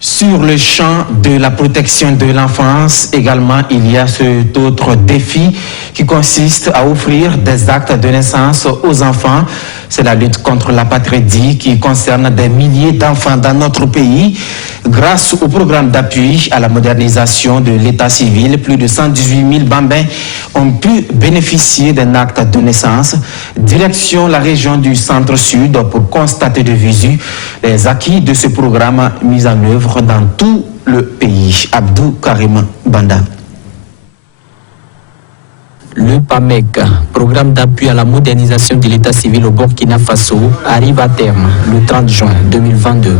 Sur le champ de la protection de l'enfance, également, il y a cet autre défi qui consiste à offrir des actes de naissance aux enfants. C'est la lutte contre l'apatridie qui concerne des milliers d'enfants dans notre pays. Grâce au programme d'appui à la modernisation de l'état civil, plus de 118 000 bambins ont pu bénéficier d'un acte de naissance. Direction la région du centre-sud pour constater de visu les acquis de ce programme mis en œuvre dans tout le pays. Abdou Karim Banda. Le PAMEC, programme d'appui à la modernisation de l'état civil au Burkina Faso, arrive à terme le 30 juin 2022.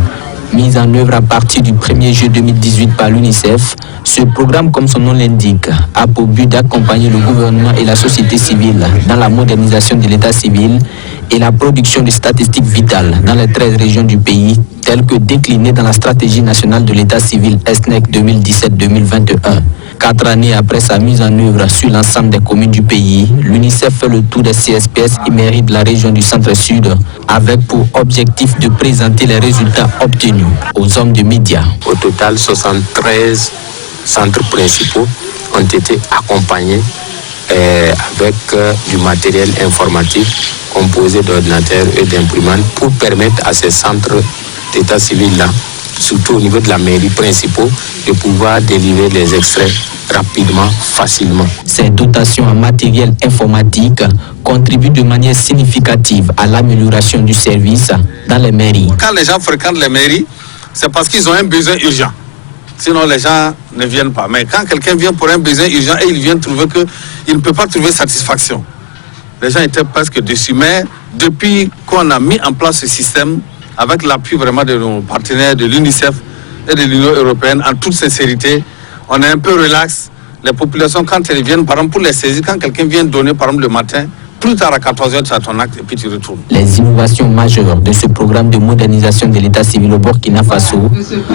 Mise en œuvre à partir du 1er juillet 2018 par l'UNICEF, ce programme, comme son nom l'indique, a pour but d'accompagner le gouvernement et la société civile dans la modernisation de l'état civil et la production de statistiques vitales dans les 13 régions du pays, telles que déclinées dans la stratégie nationale de l'état civil SNEC 2017-2021. 4 années après sa mise en œuvre sur l'ensemble des communes du pays, l'UNICEF fait le tour des CSPS et mairies de la région du centre-sud avec pour objectif de présenter les résultats obtenus aux hommes de médias. Au total, 73 centres principaux ont été accompagnés avec du matériel informatique composé d'ordinateurs et d'imprimantes pour permettre à ces centres d'état civil-là, surtout au niveau de la mairie principaux, de pouvoir délivrer les extraits rapidement, facilement. Ces dotations en matériel informatique contribuent de manière significative à l'amélioration du service dans les mairies. Quand les gens fréquentent les mairies, c'est parce qu'ils ont un besoin urgent. Sinon, les gens ne viennent pas. Mais quand quelqu'un vient pour un besoin urgent et il vient trouver qu'il ne peut pas trouver satisfaction, les gens étaient presque déçus. Mais depuis qu'on a mis en place ce système, avec l'appui vraiment de nos partenaires de l'UNICEF et de l'Union européenne, en toute sincérité, on est un peu relax. Les populations, quand elles viennent, par exemple, pour les saisir, quand quelqu'un vient donner, par exemple, le matin, plus tard à 14h, tu as ton acte et puis tu retournes. Les innovations majeures de ce programme de modernisation de l'état civil au Burkina Faso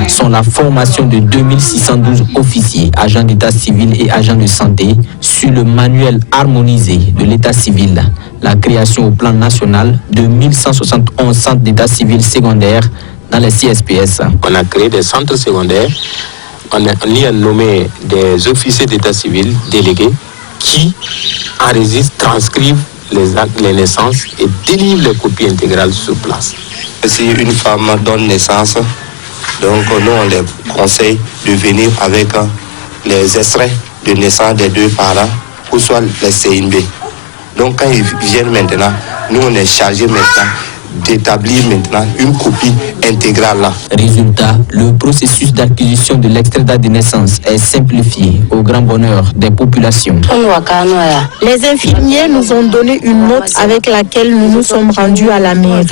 sont la formation de 2612 officiers, agents d'état civil et agents de santé sur le manuel harmonisé de l'état civil, la création au plan national de 1171 centres d'état civil secondaires dans les CSPS. On a créé des centres secondaires, on y a nommé des officiers d'état civil délégués qui enregistrent, transcrivent les naissances et délivrent les copies intégrales sur place. Si une femme donne naissance, donc nous on les conseille de venir avec les extraits de naissance des deux parents, ou soit les CNB. Donc quand ils viennent maintenant, nous on est chargé maintenant d'établir maintenant une copie intégrale là. Résultat, le processus d'acquisition de l'extrait de naissance est simplifié au grand bonheur des populations. Les infirmiers nous ont donné une note avec laquelle nous nous sommes rendus à la mairie.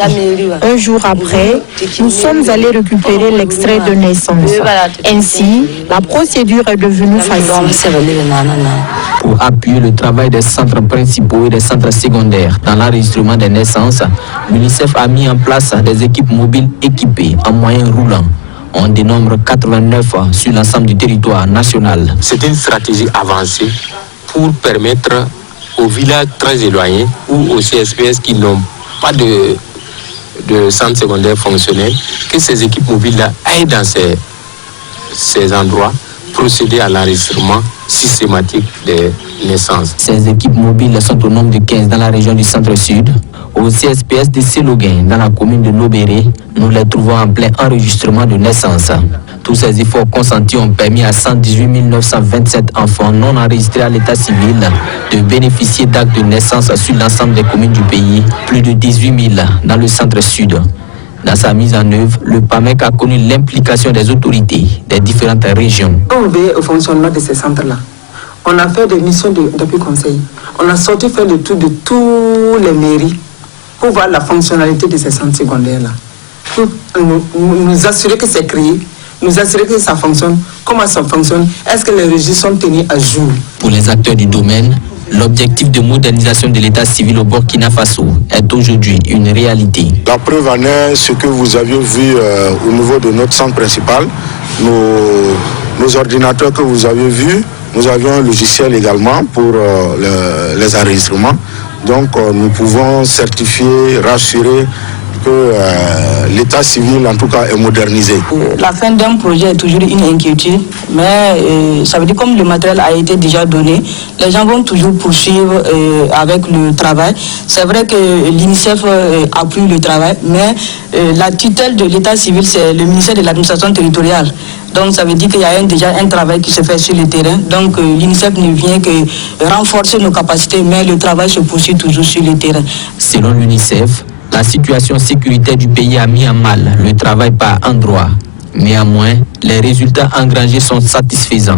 Un jour après, nous sommes allés récupérer l'extrait de naissance. Ainsi, la procédure est devenue facile. Pour appuyer le travail des centres principaux et des centres secondaires dans l'enregistrement des naissances, l'UNICEF a mis en place des équipes mobiles équipées en moyens roulants. On dénombre 89 sur l'ensemble du territoire national. C'est une stratégie avancée pour permettre aux villages très éloignés ou aux CSPS qui n'ont pas de centre secondaire fonctionnel que ces équipes mobiles-là aillent dans ces endroits procéder à l'enregistrement systématique des naissances. Ces équipes mobiles sont au nombre de 15 dans la région du centre-sud. Au CSPS de Séloguin, dans la commune de Nobéré, nous les trouvons en plein enregistrement de naissance. Tous ces efforts consentis ont permis à 118 927 enfants non enregistrés à l'état civil de bénéficier d'actes de naissance sur l'ensemble des communes du pays, plus de 18 000 dans le centre-sud. Dans sa mise en œuvre, le PAMEC a connu l'implication des autorités des différentes régions. On veille au fonctionnement de ces centres-là. On a fait des missions d'appui conseil. On a sorti faire le tour de tous les mairies pour voir la fonctionnalité de ces centres secondaires-là. Pour nous assurer que c'est créé, nous assurer que ça fonctionne, comment ça fonctionne, est-ce que les registres sont tenus à jour. Pour les acteurs du domaine, l'objectif de modernisation de l'état civil au Burkina Faso est aujourd'hui une réalité. La preuve en est ce que vous aviez vu au niveau de notre centre principal, nos ordinateurs que vous avez vus. Nous avions un logiciel également pour les enregistrements. Donc nous pouvons certifier, rassurer que l'état civil, en tout cas, est modernisé. La fin d'un projet est toujours une inquiétude, mais ça veut dire comme le matériel a été déjà donné, les gens vont toujours poursuivre avec le travail. C'est vrai que l'UNICEF appuie le travail, mais la tutelle de l'état civil, c'est le ministère de l'administration territoriale. Donc ça veut dire qu'il y a déjà un travail qui se fait sur le terrain. Donc l'UNICEF ne vient que renforcer nos capacités, mais le travail se poursuit toujours sur le terrain. Selon l'UNICEF, la situation sécuritaire du pays a mis en mal le travail par endroits. Néanmoins, les résultats engrangés sont satisfaisants.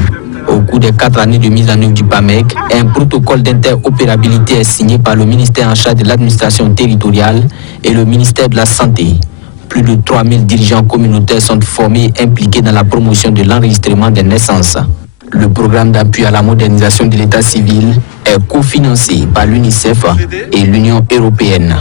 Au cours des 4 années de mise en œuvre du PAMEC, un protocole d'interopérabilité est signé par le ministère en charge de l'administration territoriale et le ministère de la Santé. Plus de 3000 dirigeants communautaires sont formés et impliqués dans la promotion de l'enregistrement des naissances. Le programme d'appui à la modernisation de l'état civil est cofinancé par l'UNICEF et l'Union européenne.